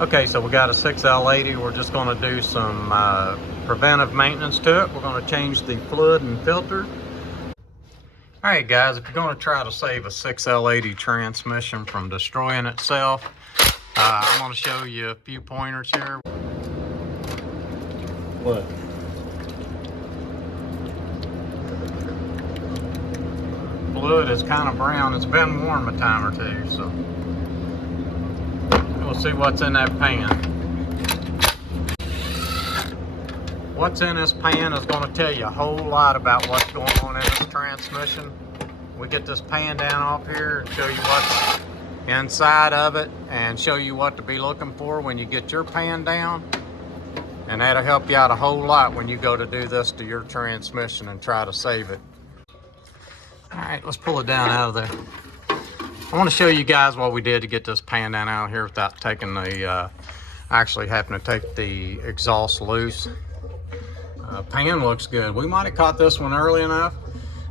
Okay, so we got a 6L80. We're just going to do some preventive maintenance to it. We're going to change the fluid and filter. All right, guys, if you're going to try to save a 6L80 transmission from destroying itself, I'm going to show you a few pointers here. What? Fluid is kind of brown. It's been warm a time or two, so we'll see what's in that pan. What's in this pan is going to tell you a whole lot about what's going on in this transmission. We get this pan down off here and show you what's inside of it and show you what to be looking for when you get your pan down. And that'll help you out a whole lot when you go to do this to your transmission and try to save it. All right, let's pull it down out of there. I want to show you guys what we did to get this pan down out here without taking the, actually having to take the exhaust loose. Pan looks good. We might have caught this one early enough.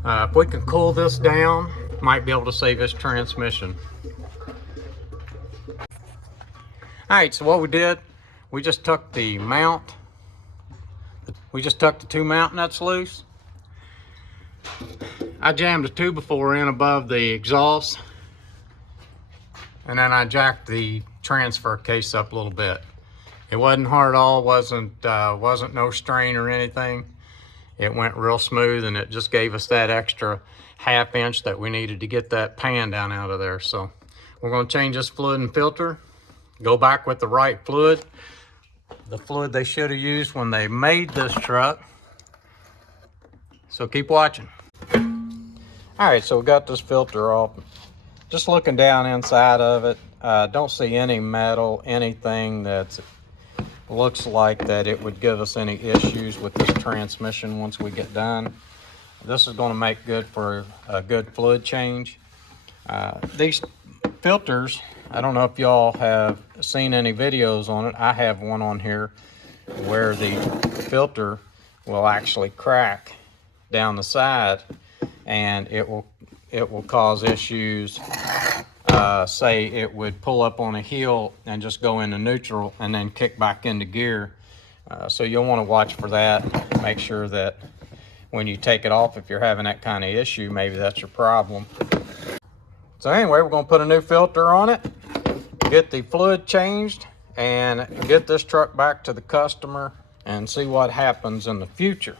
If we can cool this down, might be able to save this transmission. All right, so what we did, we just took the mount. We just took the two mount nuts loose. I jammed a 2x4 in above the exhaust, and then I jacked the transfer case up a little bit. It wasn't hard at all, wasn't no strain or anything. It went real smooth, and it just gave us that extra ½ inch that we needed to get that pan down out of there. So we're going to change this fluid and filter, go back with the right fluid, the fluid they should have used when they made this truck. So keep watching. All right, so we got this filter off. Just looking down inside of it, don't see any metal, anything that looks like that it would give us any issues with this transmission once we get done. This is going to make good for a good fluid change. These filters, I don't know if y'all have seen any videos on it. I have one on here where the filter will actually crack down the side, and it will cause issues. Say it would pull up on a hill and just go into neutral and then kick back into gear. So you'll want to watch for that. Make sure that when you take it off, if you're having that kind of issue, maybe that's your problem. So anyway, we're going to put a new filter on it, get the fluid changed, and get this truck back to the customer and see what happens in the future.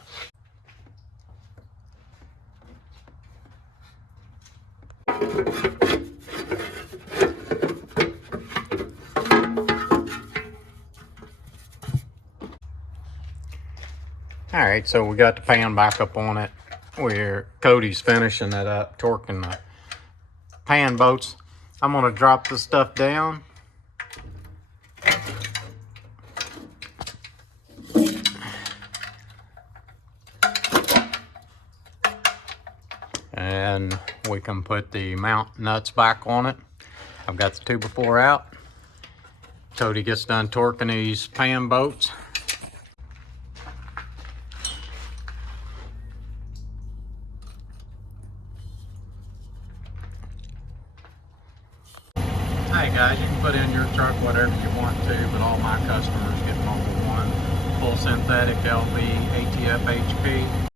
All right, so we got the pan back up on it. Cody's finishing it up, torquing the pan bolts. I'm gonna drop this stuff down. And we can put the mount nuts back on it. I've got the 2x4 out. Cody gets done torquing these pan bolts. Hey guys, you can put in your truck whatever you want to, but all my customers get Mobil 1 full synthetic LV ATF HP.